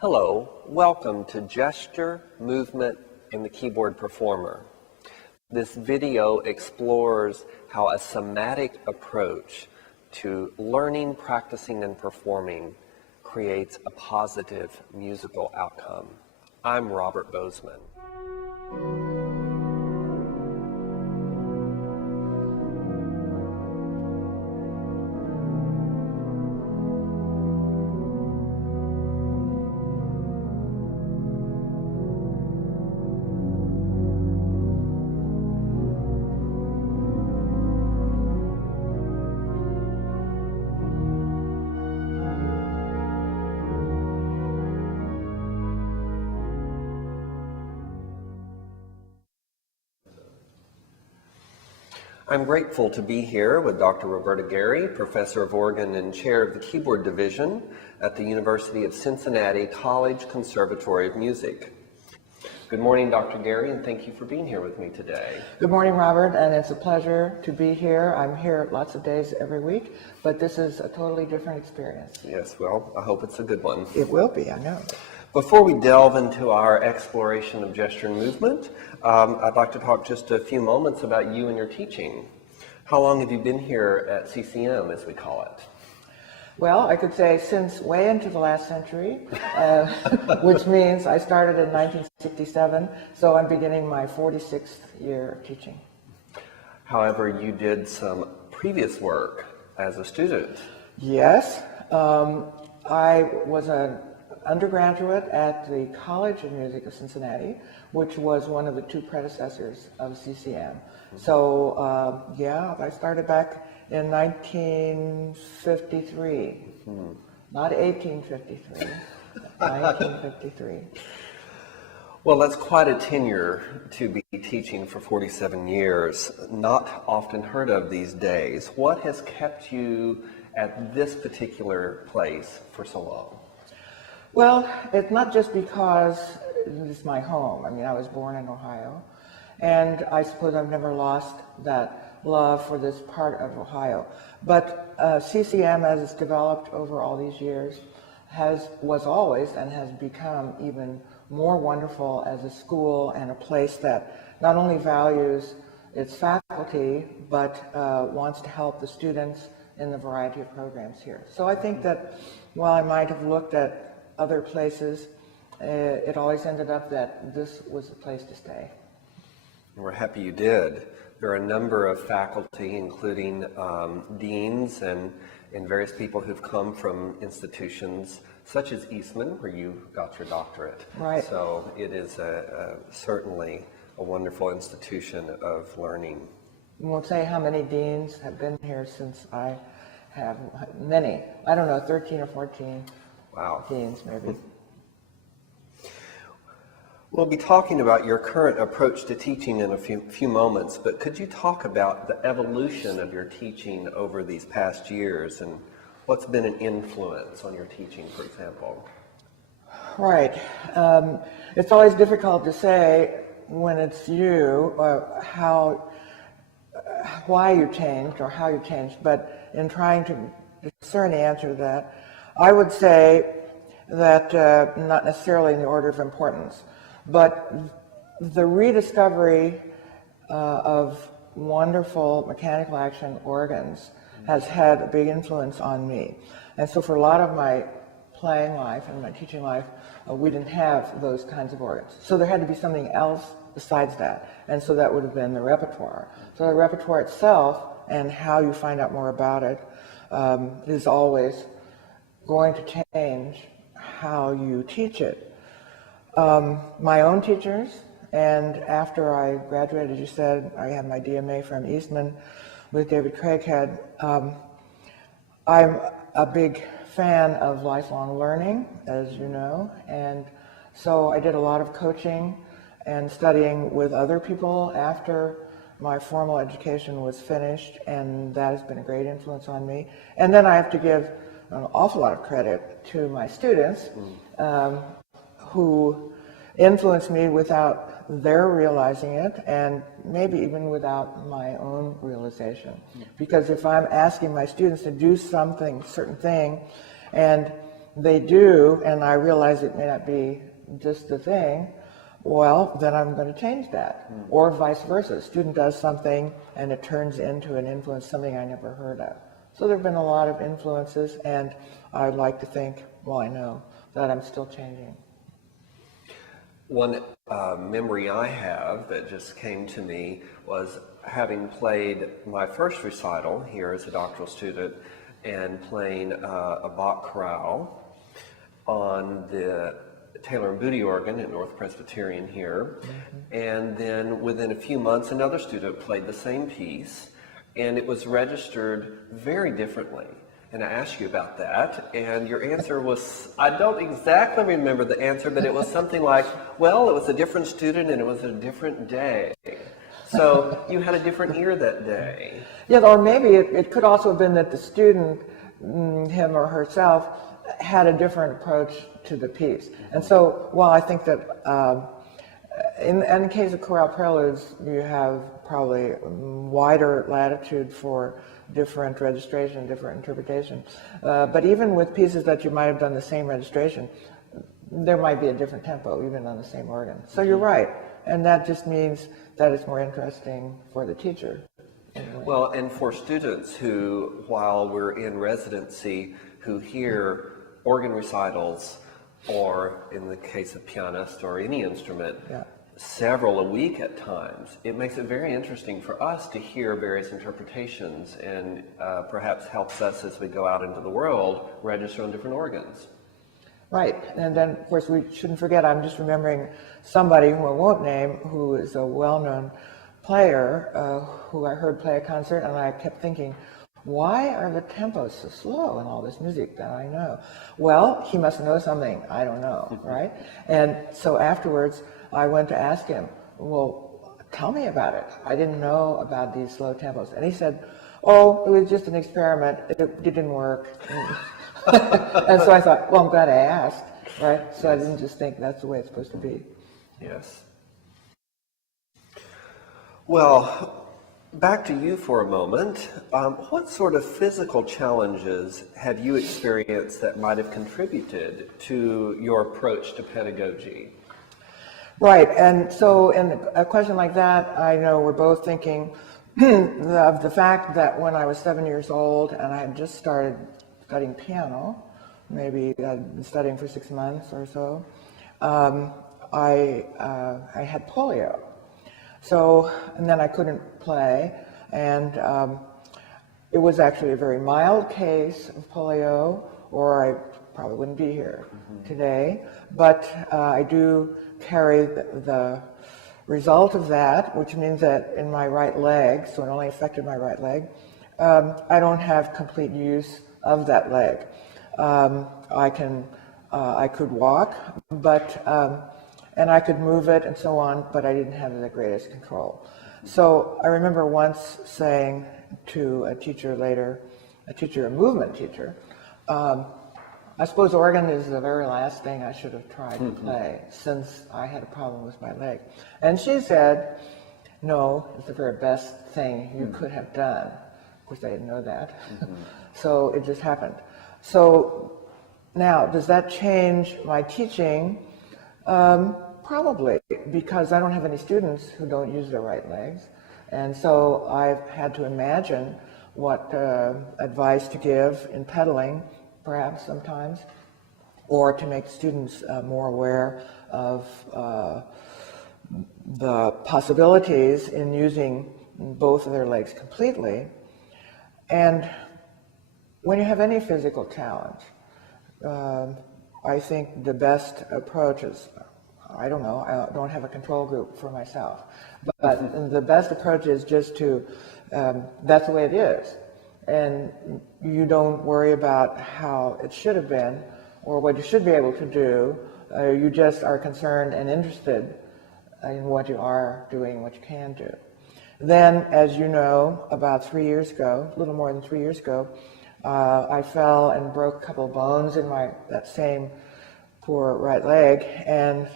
Hello, welcome to Gesture, Movement, and the Keyboard Performer. This video explores how a somatic approach to learning, practicing, and performing creates a positive musical outcome. I'm Robert Bozeman. I'm grateful to be here with Dr. Roberta Gary, Professor of Organ and Chair of the Keyboard Division at the University of Cincinnati College Conservatory of Music. Good morning, Dr. Gary, and thank you for being here with me today. Good morning, Robert, and it's a pleasure to be here. I'm here lots of days every week, but this is a totally different experience. Yes, well, I hope it's a good one. It will be, I know. Before we delve into our exploration of gesture and movement, I'd like to talk just a few moments about you and your teaching. How long have you been here at CCM, as we call it? Well, I could say since way into the last century, which means I started in 1967, so I'm beginning my 46th year of teaching. However, you did some previous work as a student. Yes, I was an undergraduate at the College of Music of Cincinnati, which was one of the two predecessors of CCM. So, yeah, I started back in 1953, not 1853, 1953. Well, that's quite a tenure to be teaching for 47 years. Not often heard of these days. What has kept you at this particular place for so long? Well, it's not just because it's my home. I mean, I was born in Ohio, and I suppose I've never lost that love for this part of Ohio. But CCM, as it's developed over all these years, was always and has become even more wonderful as a school and a place that not only values its faculty, but wants to help the students in the variety of programs here. So I think that while I might have looked at other places, it always ended up that this was the place to stay. We're happy you did. There are a number of faculty, including deans and various people who've come from institutions such as Eastman, where you got your doctorate. Right. So it is certainly a wonderful institution of learning. We won't say how many deans have been here since I have many. I don't know, 13 or 14. Wow. Deans, maybe. We'll be talking about your current approach to teaching in a few moments, but could you talk about the evolution of your teaching over these past years and what's been an influence on your teaching, for example? Right. It's always difficult to say when it's you why you changed or how you changed, but in trying to discern the answer to that, I would say that not necessarily in the order of importance, but the rediscovery of wonderful mechanical action organs has had a big influence on me. And so for a lot of my playing life and my teaching life, we didn't have those kinds of organs. So there had to be something else besides that. And so that would have been the repertoire. So the repertoire itself and how you find out more about it is always going to change how you teach it. My own teachers, and after I graduated, as you said, I had my DMA from Eastman with David Craighead. I'm a big fan of lifelong learning, as you know, and so I did a lot of coaching and studying with other people after my formal education was finished, and that has been a great influence on me. And then I have to give an awful lot of credit to my students who influenced me without their realizing it, and maybe even without my own realization. Because if I'm asking my students to do something, certain thing, and they do, and I realize it may not be just the thing, well, then I'm going to change that. Or vice versa. A student does something and it turns into an influence, something I never heard of. So there have been a lot of influences, and I'd like to think, well, I know that I'm still changing. One memory I have that just came to me was having played my first recital here as a doctoral student and playing a Bach chorale on the Taylor and Booty organ at North Presbyterian here. And then within a few months, another student played the same piece, and it was registered very differently. And I asked you about that, and your answer was, I don't exactly remember the answer, but it was something like, well, it was a different student and it was a different day. So you had a different ear that day. Yeah, or maybe it could also have been that the student, him or herself, had a different approach to the piece. And so, while I think that in the case of chorale preludes, you have probably wider latitude for different registration, different interpretation. But even with pieces that you might have done the same registration, there might be a different tempo even on the same organ. So you're right. And that just means that it's more interesting for the teacher. Well, and for students who, while we're in residency, who hear organ recitals, or in the case of pianist or any instrument, several a week at times, it makes it very interesting for us to hear various interpretations, and perhaps helps us as we go out into the world register on different organs. Right, and then of course we shouldn't forget, I'm just remembering somebody who I won't name, who is a well-known player, who I heard play a concert, and I kept thinking, why are the tempos so slow in all this music that I know? Well, he must know something I don't know, right? And so afterwards, I went to ask him, well, tell me about it. I didn't know about these slow tempos. And he said, oh, it was just an experiment. It didn't work. And so I thought, well, I'm glad I asked, right? So I didn't just think that's the way it's supposed to be. Yes. Well, back to you for a moment. What sort of physical challenges have you experienced that might have contributed to your approach to pedagogy? Right, and so in a question like that, I know we're both thinking of the fact that when I was 7 years old and I had just started studying piano, maybe I'd been studying for 6 months or so, I had polio. So, and then I couldn't play, and it was actually a very mild case of polio, or I probably wouldn't be here today, but I do carry the result of that, which means that in my right leg, so it only affected my right leg, I don't have complete use of that leg. I could walk, but and I could move it and so on, but I didn't have the greatest control. So I remember once saying to a teacher later, a movement teacher, I suppose organ is the very last thing I should have tried to play since I had a problem with my leg. And she said, no, it's the very best thing you could have done. Of course, I didn't know that. So it just happened. So now, does that change my teaching? Probably, because I don't have any students who don't use their right legs. And so I've had to imagine what advice to give in pedaling, perhaps sometimes, or to make students more aware of the possibilities in using both of their legs completely. And when you have any physical challenge, I think the best approach is, I don't know, I don't have a control group for myself, but the best approach is just to, that's the way it is. And you don't worry about how it should have been or what you should be able to do. You just are concerned and interested in what you are doing, what you can do. Then, as you know, about 3 years ago, a little more than 3 years ago, I fell and broke a couple of bones in that same poor right leg, and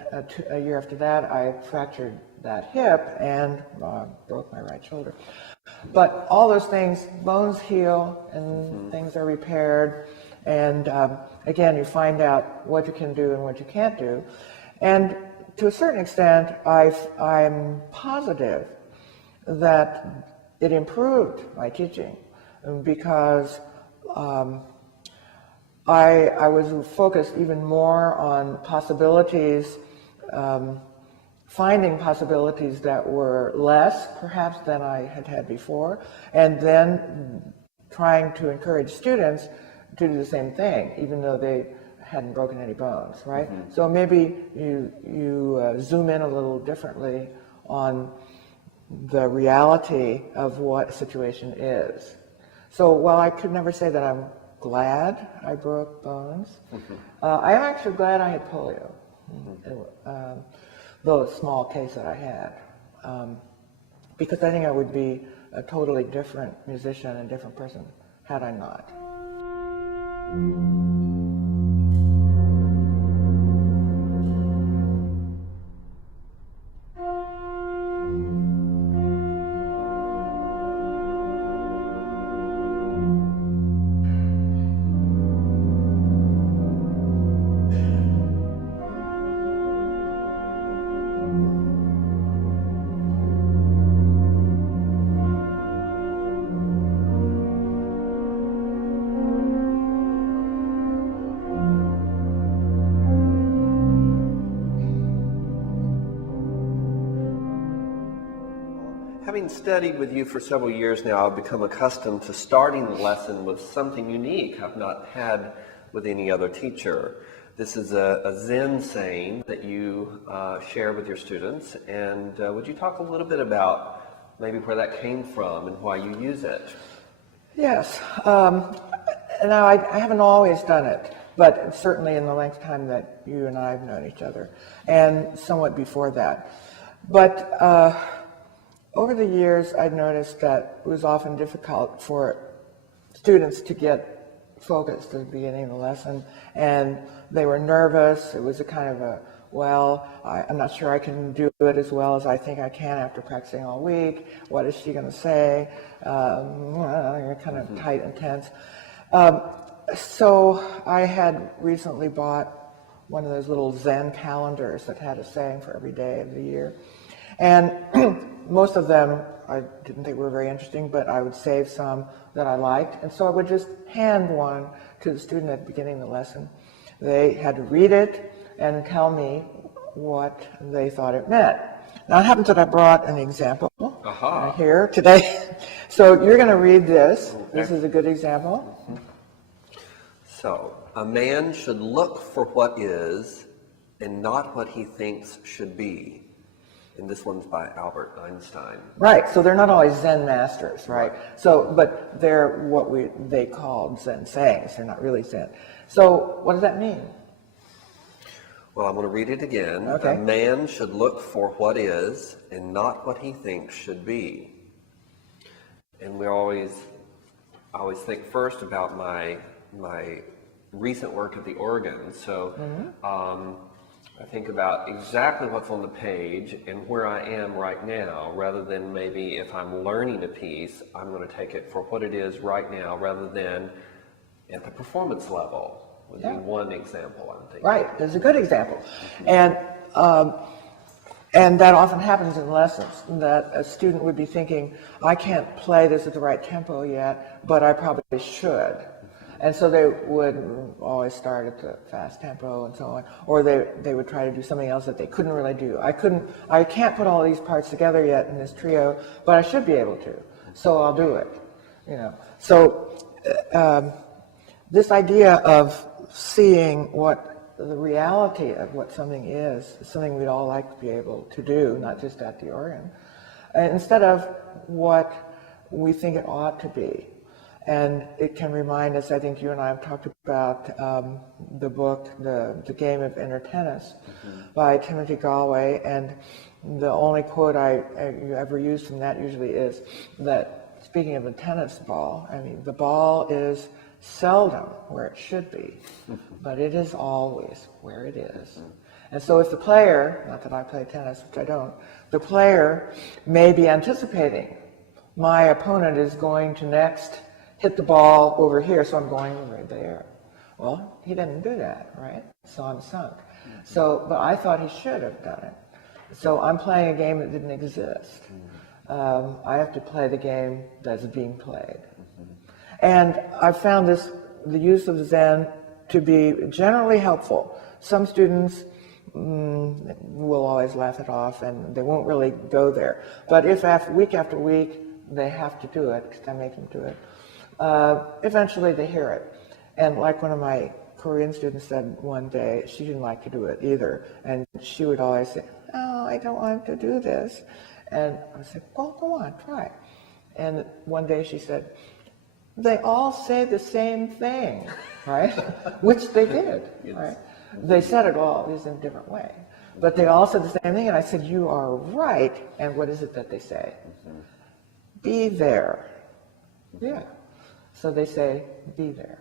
a year after that, I fractured that hip and broke my right shoulder. But all those things, bones heal and things are repaired, And again, you find out what you can do and what you can't do. And to a certain extent, I'm positive that it improved my teaching because I was focused even more on possibilities, finding possibilities that were less, perhaps, than I had had before, and then trying to encourage students to do the same thing, even though they hadn't broken any bones, right? Mm-hmm. So maybe you zoom in a little differently on the reality of what a situation is. So while I could never say that I'm glad I broke bones, mm-hmm. I am actually glad I had polio, mm-hmm. Though a small case that I had, because I think I would be a totally different musician and different person had I not. Having studied with you for several years now, I've become accustomed to starting the lesson with something unique I've not had with any other teacher. This is a Zen saying that you share with your students, and would you talk a little bit about maybe where that came from and why you use it? Yes. Now, I haven't always done it, but certainly in the length of time that you and I have known each other, and somewhat before that. But over the years, I'd noticed that it was often difficult for students to get focused at the beginning of the lesson, and they were nervous. It was a kind of a, well, I'm not sure I can do it as well as I think I can after practicing all week. What is she going to say? Kind of tight and tense. So I had recently bought one of those little Zen calendars that had a saying for every day of the year. And most of them I didn't think were very interesting, but I would save some that I liked. And so I would just hand one to the student at the beginning of the lesson. They had to read it and tell me what they thought it meant. Now it happens that I brought an example here today. So you're going to read this. Okay. This is a good example. Mm-hmm. So, a man should look for what is and not what he thinks should be. And this one's by Albert Einstein. Right, so they're not always Zen masters, right? So, but they're what they called Zen sayings. They're not really Zen. So, what does that mean? Well, I'm going to read it again. Okay. A man should look for what is and not what he thinks should be. And I always think first about my recent work at the organ. So, I think about exactly what's on the page and where I am right now, rather than maybe if I'm learning a piece, I'm going to take it for what it is right now, rather than at the performance level. Would be one example, I'm thinking. Right, there's a good example. And that often happens in lessons, that a student would be thinking, I can't play this at the right tempo yet, but I probably should. And so they would always start at the fast tempo and so on, or they would try to do something else that they couldn't really do. I can't put all these parts together yet in this trio, but I should be able to, so I'll do it. So this idea of seeing what the reality of what something is something we'd all like to be able to do, not just at the organ, instead of what we think it ought to be. And it can remind us, I think you and I have talked about the book, The Game of Inner Tennis, by Timothy Galway, and the only quote I ever use from that usually is that, speaking of a tennis ball, I mean, the ball is seldom where it should be, but it is always where it is. And so if the player, not that I play tennis, which I don't, the player may be anticipating, my opponent is going to next hit the ball over here, so I'm going over there. Well, he didn't do that, right? So I'm sunk. So, but I thought he should have done it. So I'm playing a game that didn't exist. I have to play the game that's being played. And I found the use of Zen to be generally helpful. Some students will always laugh it off and they won't really go there. But if week after week they have to do it, because I make them do it, eventually they hear it. And like one of my Korean students said one day, she didn't like to do it either. And she would always say, "Oh, I don't want to do this." And I said, "Well, go on, try." And one day she said, "They all say the same thing," right? Which they did, Yes. right? They said it all, just in a different way. But they all said the same thing, and I said, "You are right." And what is it that they say? Be there. Yeah. So they say, be there.